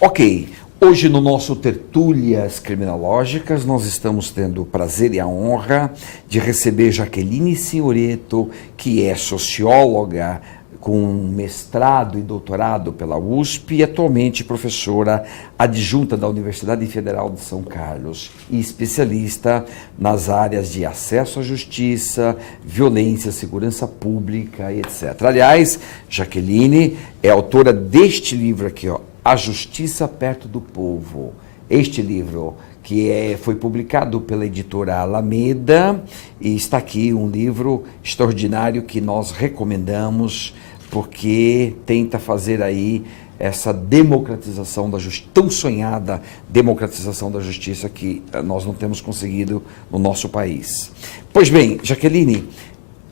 Ok, hoje no nosso Tertúlias Criminológicas nós estamos tendo o prazer e a honra de receber Jaqueline Senhoreto, que é socióloga com mestrado e doutorado pela USP e atualmente professora adjunta da Universidade Federal de São Carlos e especialista nas áreas de acesso à justiça, violência, segurança pública e etc. Aliás, Jaqueline é autora deste livro aqui, ó, A Justiça Perto do Povo. Este livro que foi publicado pela editora Alameda e está aqui um livro extraordinário que nós recomendamos porque tenta fazer aí essa democratização da justiça, tão sonhada democratização da justiça que nós não temos conseguido no nosso país. Pois bem, Jaqueline,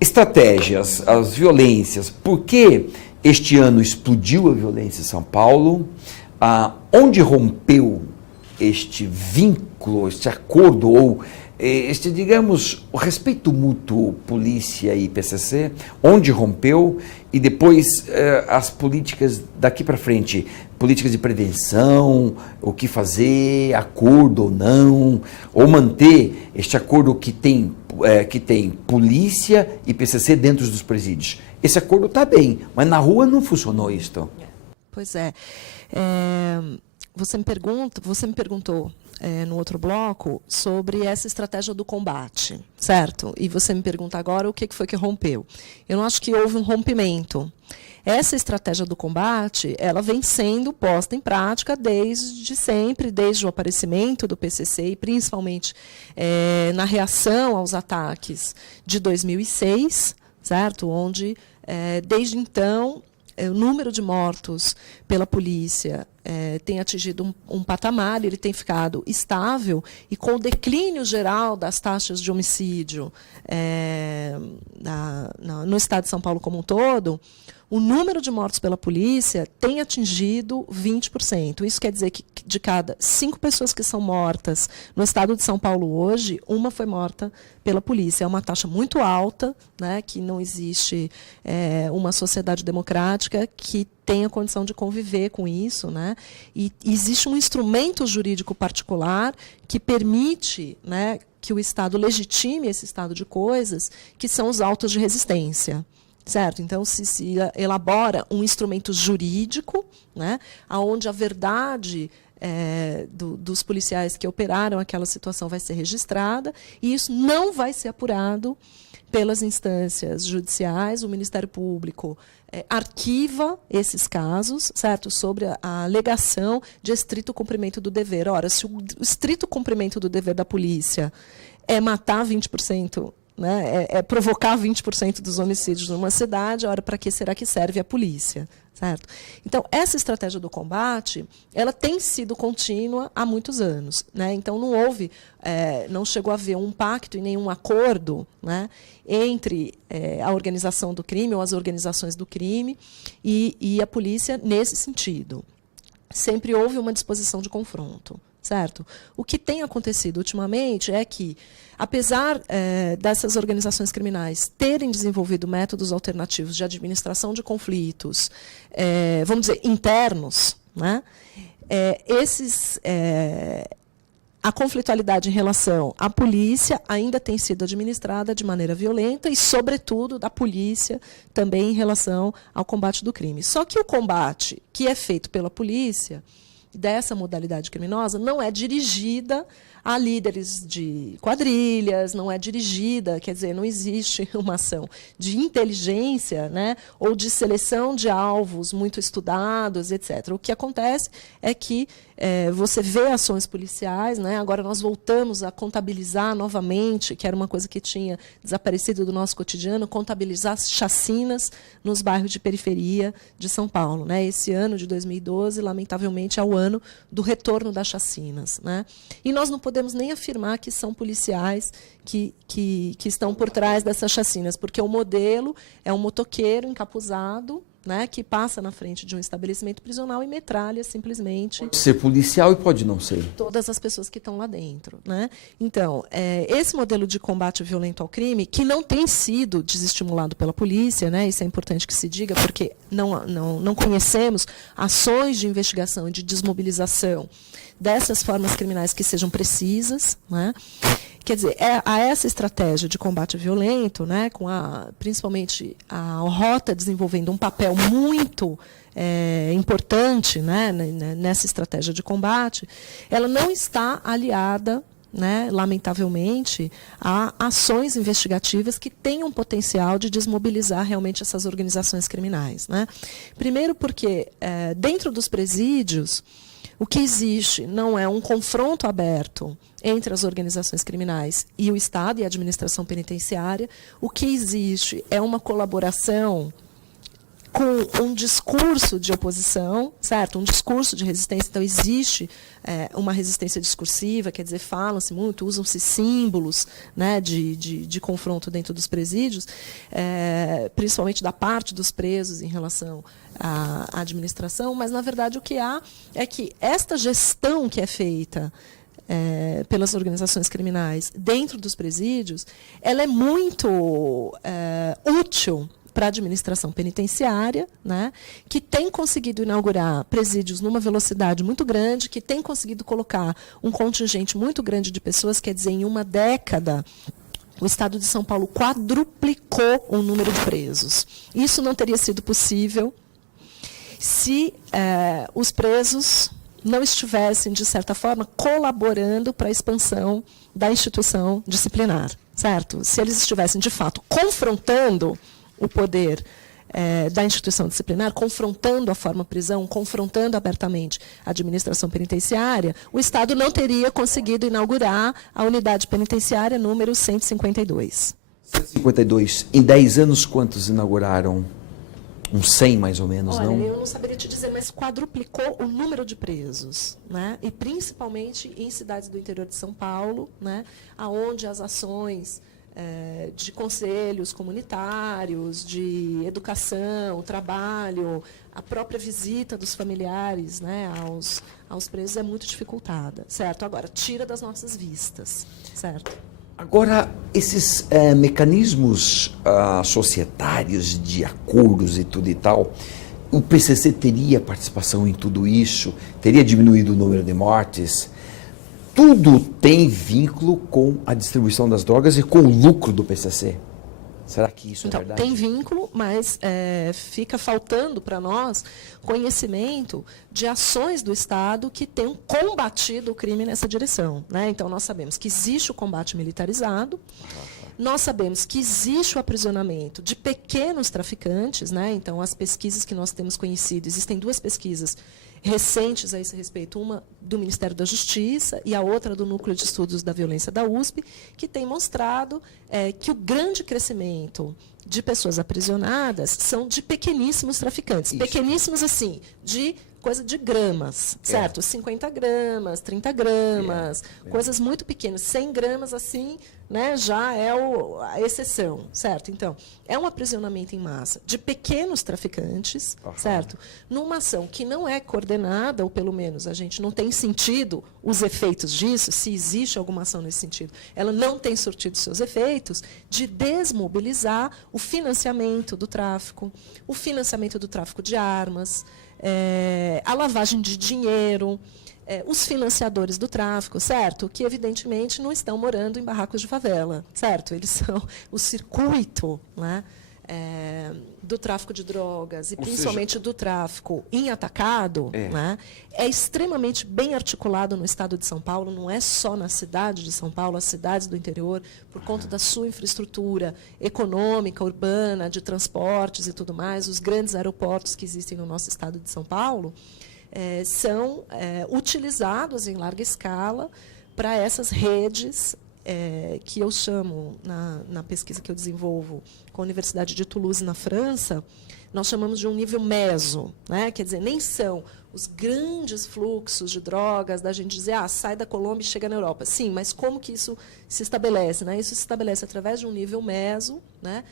estratégias, as violências, por que este ano explodiu a violência em São Paulo? Onde rompeu este vínculo, este acordo, ou este, digamos, o respeito mútuo polícia e PCC, onde rompeu, e depois as políticas daqui para frente, políticas de prevenção, o que fazer, acordo ou não, ou manter este acordo que tem polícia e PCC dentro dos presídios. Esse acordo está bem, mas na rua não funcionou isto. Pois é. Você me perguntou no outro bloco sobre essa estratégia do combate, certo? E você me pergunta agora o que foi que rompeu. Eu não acho que houve um rompimento. Essa estratégia do combate, ela vem sendo posta em prática desde sempre, desde o aparecimento do PCC, e principalmente na reação aos ataques de 2006, certo? Onde, desde então, o número de mortos pela polícia tem atingido um patamar, ele tem ficado estável, e com o declínio geral das taxas de homicídio no estado de São Paulo como um todo, o número de mortos pela polícia tem atingido 20%. Isso quer dizer que de cada 5 pessoas que são mortas no estado de São Paulo hoje, uma foi morta pela polícia. É uma taxa muito alta, né, que não existe uma sociedade democrática que tenha condição de conviver com isso, né? E existe um instrumento jurídico particular que permite, né, que o Estado legitime esse estado de coisas, que são os autos de resistência. Certo? Então, se elabora um instrumento jurídico, né, onde a verdade dos policiais que operaram aquela situação vai ser registrada, e isso não vai ser apurado pelas instâncias judiciais. O Ministério Público arquiva esses casos, certo? Sobre a alegação de estrito cumprimento do dever. Ora, se o estrito cumprimento do dever da polícia é matar 20%, né, provocar 20% dos homicídios numa cidade, ora, para que será que serve a polícia? Certo? Então, essa estratégia do combate, ela tem sido contínua há muitos anos, né? Então, não chegou a haver um pacto e nenhum acordo, né, entre a organização do crime ou as organizações do crime e a polícia nesse sentido. Sempre houve uma disposição de confronto. Certo? O que tem acontecido ultimamente é que, apesar dessas organizações criminais terem desenvolvido métodos alternativos de administração de conflitos, vamos dizer, internos, né, a conflitualidade em relação à polícia ainda tem sido administrada de maneira violenta e, sobretudo, da polícia também em relação ao combate do crime. Só que o combate que é feito pela polícia dessa modalidade criminosa não é dirigida a líderes de quadrilhas, não é dirigida, quer dizer, não existe uma ação de inteligência, né, ou de seleção de alvos muito estudados, etc. O que acontece é que você vê ações policiais, né, agora nós voltamos a contabilizar novamente, que era uma coisa que tinha desaparecido do nosso cotidiano, contabilizar chacinas nos bairros de periferia de São Paulo. Né. Esse ano de 2012, lamentavelmente, é o ano do retorno das chacinas. Né. E nós não podemos nem afirmar que são policiais que estão por trás dessas chacinas, porque o modelo é um motoqueiro encapuzado, né, que passa na frente de um estabelecimento prisional e metralha simplesmente. Pode ser policial e pode não ser. Todas as pessoas que estão lá dentro, né? Então, esse modelo de combate violento ao crime, que não tem sido desestimulado pela polícia, né? Isso é importante que se diga, porque não conhecemos ações de investigação e de desmobilização dessas formas criminais que sejam precisas, né? Quer dizer, a essa estratégia de combate violento, né, com principalmente a Rota desenvolvendo um papel muito importante, né, nessa estratégia de combate, ela não está aliada, né, lamentavelmente, a ações investigativas que tenham potencial de desmobilizar realmente essas organizações criminais, né? Primeiro porque, dentro dos presídios, o que existe não é um confronto aberto entre as organizações criminais e o Estado e a administração penitenciária. O que existe é uma colaboração com um discurso de oposição, certo? Um discurso de resistência. Então, existe uma resistência discursiva, quer dizer, falam-se muito, usam-se símbolos, né, de confronto dentro dos presídios, principalmente da parte dos presos em relação à administração, mas, na verdade, o que há é que esta gestão que é feita pelas organizações criminais dentro dos presídios, ela é muito útil para a administração penitenciária, né, que tem conseguido inaugurar presídios numa velocidade muito grande, que tem conseguido colocar um contingente muito grande de pessoas, quer dizer, em uma década, o Estado de São Paulo quadruplicou o número de presos. Isso não teria sido possível se os presos não estivessem, de certa forma, colaborando para a expansão da instituição disciplinar, certo? Se eles estivessem, de fato, confrontando o poder da instituição disciplinar, confrontando a forma prisão, confrontando abertamente a administração penitenciária, o Estado não teria conseguido inaugurar a unidade penitenciária número 152. 152. Em 10 anos, quantos inauguraram? Uns 100, mais ou menos, Olha, não? eu não saberia te dizer, mas quadruplicou o número de presos, né? E principalmente em cidades do interior de São Paulo, né? Onde as ações de conselhos comunitários, de educação, trabalho, a própria visita dos familiares, né, aos presos é muito dificultada, certo? Agora, tira das nossas vistas, certo? Agora, esses mecanismos societários de acordos e tudo e tal, o PCC teria participação em tudo isso? Teria diminuído o número de mortes? Tudo tem vínculo com a distribuição das drogas e com o lucro do PCC. Será que isso é verdade? Tem vínculo, mas fica faltando para nós conhecimento de ações do Estado que tenham combatido o crime nessa direção, né? Então, nós sabemos que existe o combate militarizado, nós sabemos que existe o aprisionamento de pequenos traficantes, né? Então, as pesquisas que nós temos conhecido, existem 2 pesquisas recentes a esse respeito, uma do Ministério da Justiça e a outra do Núcleo de Estudos da Violência da USP, que tem mostrado que o grande crescimento de pessoas aprisionadas são de pequeníssimos traficantes. Isso. Pequeníssimos, assim, de coisa de gramas, certo? 50 gramas, 30 gramas, coisas muito pequenas. 100 gramas, assim, né, já é a exceção, certo? Então, é um aprisionamento em massa de pequenos traficantes, certo? Numa ação que não é coordenada, ou pelo menos a gente não tem sentido os efeitos disso, se existe alguma ação nesse sentido, ela não tem surtido seus efeitos, de desmobilizar o financiamento do tráfico de armas, a lavagem de dinheiro, os financiadores do tráfico, certo? Que, evidentemente, não estão morando em barracos de favela, certo? Eles são o circuito, né, do tráfico de drogas, e principalmente do tráfico em atacado, né, é extremamente bem articulado no Estado de São Paulo, não é só na cidade de São Paulo, as cidades do interior, por conta da sua infraestrutura econômica, urbana, de transportes e tudo mais, os grandes aeroportos que existem no nosso Estado de São Paulo, são utilizados em larga escala para essas redes que eu chamo, na pesquisa que eu desenvolvo com a Universidade de Toulouse, na França, nós chamamos de um nível meso, né? Quer dizer, nem são os grandes fluxos de drogas, da gente dizer, sai da Colômbia e chega na Europa. Sim, mas como que isso se estabelece? Né? Isso se estabelece através de um nível meso, né,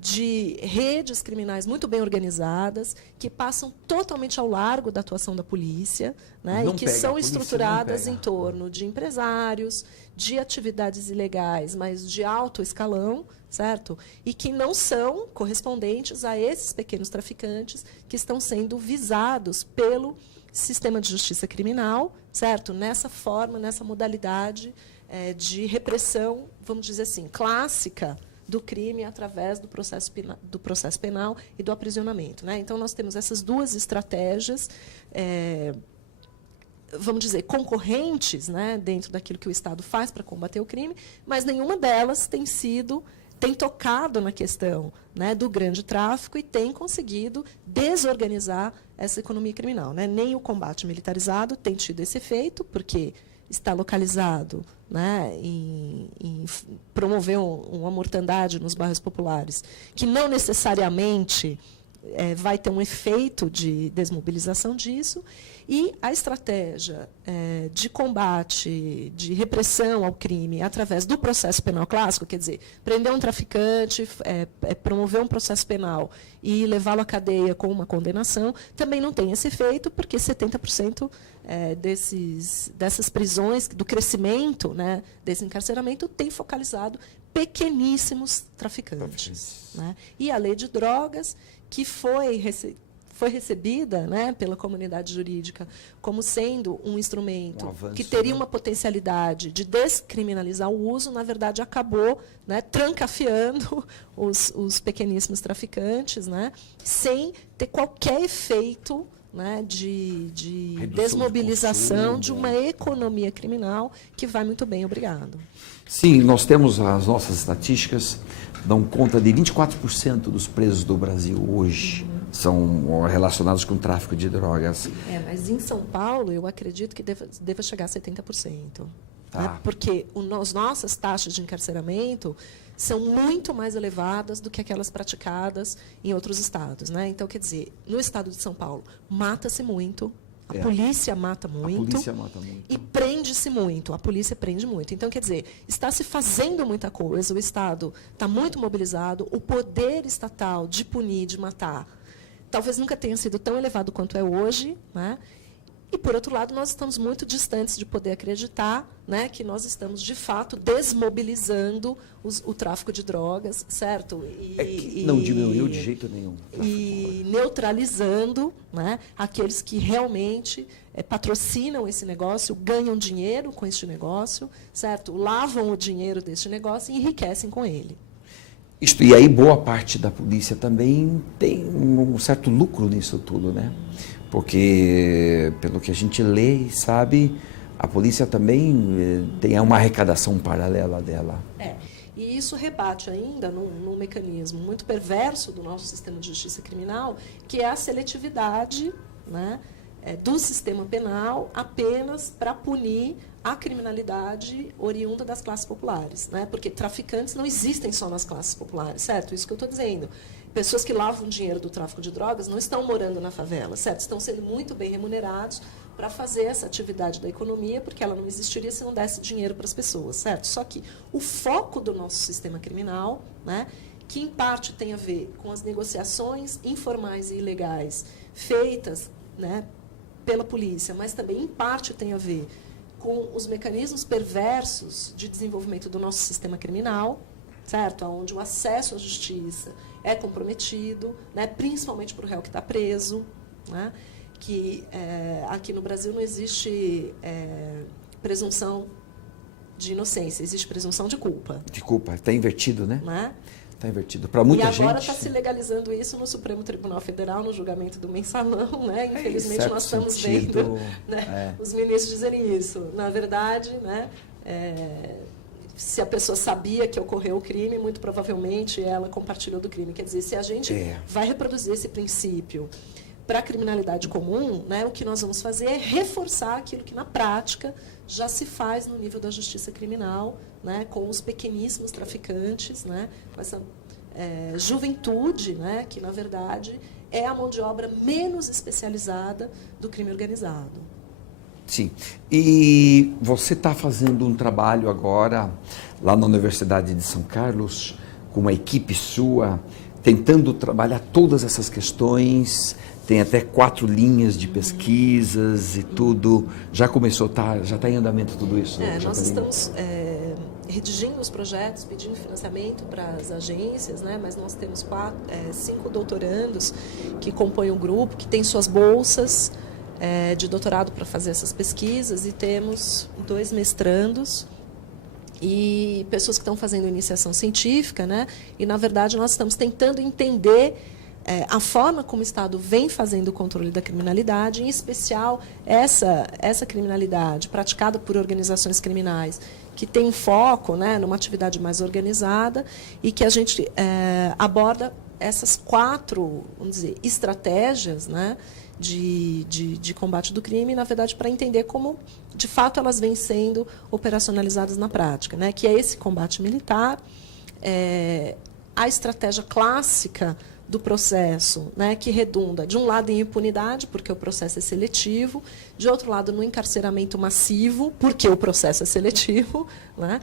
de redes criminais muito bem organizadas, que passam totalmente ao largo da atuação da polícia, né, e que são estruturadas em torno de empresários, de atividades ilegais, mas de alto escalão, certo? E que não são correspondentes a esses pequenos traficantes que estão sendo visados pelo sistema de justiça criminal, certo? Nessa forma, nessa modalidade de repressão, vamos dizer assim, clássica do crime através do processo penal e do aprisionamento, né? Então, nós temos essas duas estratégias, vamos dizer, concorrentes, né, dentro daquilo que o Estado faz para combater o crime, mas nenhuma delas tem tocado na questão, né, do grande tráfico e tem conseguido desorganizar essa economia criminal, né? Nem o combate militarizado tem tido esse efeito, porque está localizado, né, em promover uma mortandade nos bairros populares, que não necessariamente vai ter um efeito de desmobilização disso, e a estratégia de combate, de repressão ao crime através do processo penal clássico, quer dizer, prender um traficante, promover um processo penal e levá-lo à cadeia com uma condenação, também não tem esse efeito, porque 70% dessas prisões, do crescimento, né, desse encarceramento, tem focalizado pequeníssimos traficantes. Né? E a lei de drogas, que foi recebida, né, pela comunidade jurídica como sendo um instrumento avanço, que teria, né, uma potencialidade de descriminalizar o uso, na verdade, acabou, né, trancafiando os pequeníssimos traficantes, né, sem ter qualquer efeito, né, de desmobilização de uma economia criminal que vai muito bem, obrigado. Sim, nós temos as nossas estatísticas, dão conta de 24% dos presos do Brasil hoje são relacionados com o tráfico de drogas. Mas em São Paulo, eu acredito que deva chegar a 70%. Tá. Né? Porque as nossas taxas de encarceramento são muito mais elevadas do que aquelas praticadas em outros estados. Né? Então, quer dizer, no estado de São Paulo, mata-se muito, a polícia mata muito, e prende-se muito, a polícia prende muito. Então, quer dizer, está se fazendo muita coisa, o Estado está muito mobilizado, o poder estatal de punir, de matar, talvez nunca tenha sido tão elevado quanto é hoje, né? E, por outro lado, nós estamos muito distantes de poder acreditar, né, que nós estamos, de fato, desmobilizando o tráfico de drogas, certo? Não diminuiu de jeito nenhum. E neutralizando, né, aqueles que realmente patrocinam esse negócio, ganham dinheiro com este negócio, certo? Lavam o dinheiro deste negócio e enriquecem com ele. E aí boa parte da polícia também tem um certo lucro nisso tudo, né? Porque, pelo que a gente lê e sabe, a polícia também tem uma arrecadação paralela dela. E isso rebate ainda num mecanismo muito perverso do nosso sistema de justiça criminal, que é a seletividade, né, do sistema penal apenas para punir a criminalidade oriunda das classes populares, né? Porque traficantes não existem só nas classes populares, certo? Isso que eu estou dizendo. Pessoas que lavam dinheiro do tráfico de drogas não estão morando na favela, certo? Estão sendo muito bem remunerados para fazer essa atividade da economia, porque ela não existiria se não desse dinheiro para as pessoas, certo? Só que o foco do nosso sistema criminal, né, que em parte tem a ver com as negociações informais e ilegais feitas, né, pela polícia, mas também em parte tem a ver com os mecanismos perversos de desenvolvimento do nosso sistema criminal, certo? Onde o acesso à justiça é comprometido, né, principalmente para o réu que está preso, né, que aqui no Brasil não existe presunção de inocência, existe presunção de culpa. De culpa, está invertido, né? Né? Está invertido. Para muita gente... E agora está se legalizando isso no Supremo Tribunal Federal, no julgamento do mensalão, né? Infelizmente nós estamos vendo, né, os ministros dizerem isso. Na verdade, né, se a pessoa sabia que ocorreu o crime, muito provavelmente ela compartilhou do crime. Quer dizer, se a gente vai reproduzir esse princípio para a criminalidade comum, né, o que nós vamos fazer é reforçar aquilo que, na prática, já se faz no nível da justiça criminal, né, com os pequeníssimos traficantes, né, com essa juventude, né, que, na verdade, é a mão de obra menos especializada do crime organizado. Sim. E você está fazendo um trabalho agora lá na Universidade de São Carlos, com uma equipe sua, tentando trabalhar todas essas questões. Tem até 4 linhas de pesquisas e tudo. Já começou, já está em andamento tudo isso? Nós estamos redigindo os projetos, pedindo financiamento para as agências, né? Mas nós temos 5 doutorandos que compõem um grupo, que tem suas bolsas de doutorado para fazer essas pesquisas, e temos 2 mestrandos e pessoas que estão fazendo iniciação científica, né? E, na verdade, nós estamos tentando entender a forma como o Estado vem fazendo o controle da criminalidade, em especial essa criminalidade praticada por organizações criminais, que tem um foco, né, numa atividade mais organizada, e que a gente aborda essas 4, vamos dizer, estratégias, né, de combate do crime, na verdade, para entender como, de fato, elas vêm sendo operacionalizadas na prática, né, que é esse combate militar, a estratégia clássica do processo, né, que redunda, de um lado, em impunidade, porque o processo é seletivo, de outro lado, no encarceramento massivo, porque o processo é seletivo, né?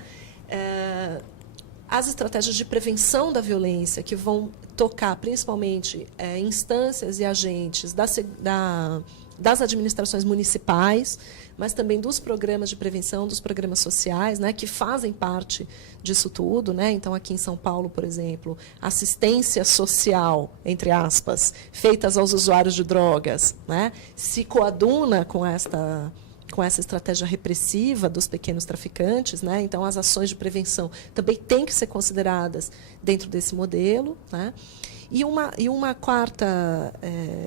As estratégias de prevenção da violência, que vão tocar, principalmente, instâncias e agentes das administrações municipais, mas também dos programas de prevenção, dos programas sociais, né, que fazem parte disso tudo, né? Então, aqui em São Paulo, por exemplo, assistência social, entre aspas, feitas aos usuários de drogas, né, se coaduna com essa estratégia repressiva dos pequenos traficantes, né? Então, as ações de prevenção também têm que ser consideradas dentro desse modelo, né? E uma quarta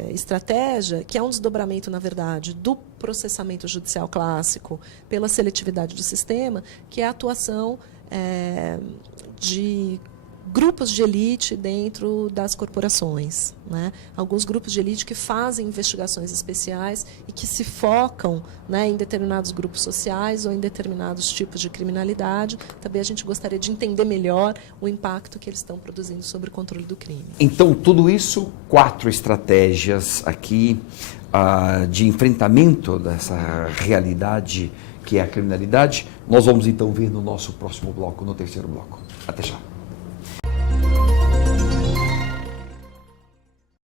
estratégia, que é um desdobramento, na verdade, do processamento judicial clássico pela seletividade do sistema, que é a atuação de grupos de elite dentro das corporações, né? Alguns grupos de elite que fazem investigações especiais e que se focam, né, em determinados grupos sociais ou em determinados tipos de criminalidade. Também a gente gostaria de entender melhor o impacto que eles estão produzindo sobre o controle do crime. Então, tudo isso, 4 estratégias aqui de enfrentamento dessa realidade que é a criminalidade. Nós vamos, então, ver no nosso próximo bloco, no terceiro bloco. Até já.